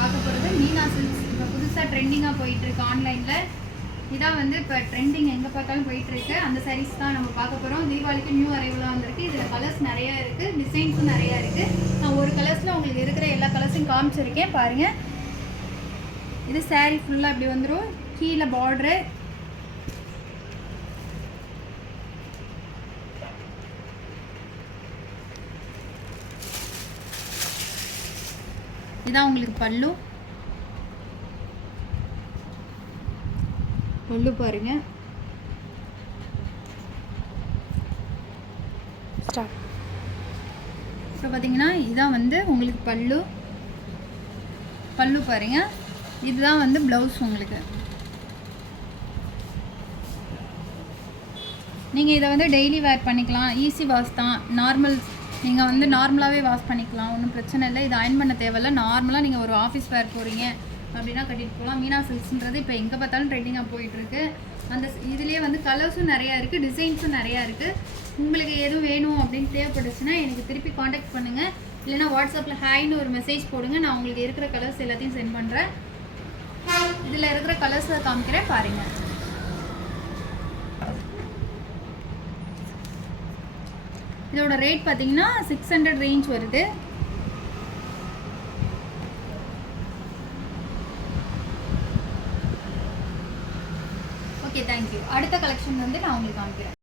பார்க்க போகிறது மீனா சில்க்ஸ். இப்போ புதுசாக ட்ரெண்டிங்காக போயிட்டுருக்கு ஆன்லைனில். இதான் வந்து இப்போ ட்ரெண்டிங் எங்கே பார்த்தாலும் போயிட்டுருக்கு. அந்த சாரீஸ் தான் நம்ம பார்க்க போகிறோம். தீபாவளிக்கு நியூ அரைவலாக வந்திருக்கு. இதில் கலர்ஸ் நிறையா இருக்குது, டிசைன்ஸும் நிறையா இருக்குது. நான் ஒரு கலர்ஸில் உங்களுக்கு இருக்கிற எல்லா கலர்ஸையும் காமிச்சிருக்கேன் பாருங்கள். இது சாரீ ஃபுல்லாக அப்படி வந்துடும். கீழே பார்டரு, இதான் உங்களுக்கு பல்லு. பல்லு பாருங்க. ஸ்டார்ட். இப்போ பார்த்தீங்கன்னா இதான் வந்து உங்களுக்கு பல்லு பாருங்க. இதுதான் வந்து ப்ளவுஸ். உங்களுக்கு நீங்கள் இதை வந்து டெய்லி வேர் பண்ணிக்கலாம். ஈஸி வாஷ் தான். நார்மல் நீங்கள் வந்து நார்மலாகவே வாஷ் பண்ணிக்கலாம், ஒன்றும் பிரச்சனை இல்லை. இது அயன் பண்ண தேவையில்லை. நார்மலாக நீங்கள் ஒரு ஆஃபீஸ் வேர் போகிறீங்க அப்படின்னா கட்டிட்டு போகலாம். மீனா சில்க்ஸ்ன்றது இப்போ எங்கே பார்த்தாலும் ட்ரெண்டிங்காக போயிட்டுருக்கு. அந்த இதுலேயே வந்து கலர்ஸும் நிறையா இருக்குது, டிசைன்ஸும் நிறையா இருக்குது. உங்களுக்கு எதுவும் வேணும் அப்படின்னு தேவைப்பட்டுச்சுன்னா எனக்கு திருப்பி காண்டாக்ட் பண்ணுங்கள். இல்லைனா வாட்ஸ்அப்பில் ஹாய்னு ஒரு மெசேஜ் போடுங்க. நான் உங்களுக்கு இருக்கிற கலர்ஸ் எல்லாத்தையும் சென்ட் பண்ணுறேன். இதில் இருக்கிற கலர்ஸை காமிக்கிறேன் பாருங்கள். இதோட ரேட் பார்த்தீங்கன்னா 600 ரேஞ்ச் வருது. Okay, thank you. அடுத்த கலெக்ஷன் வந்து நான் உங்களுக்கு காமிக்கிறேன்.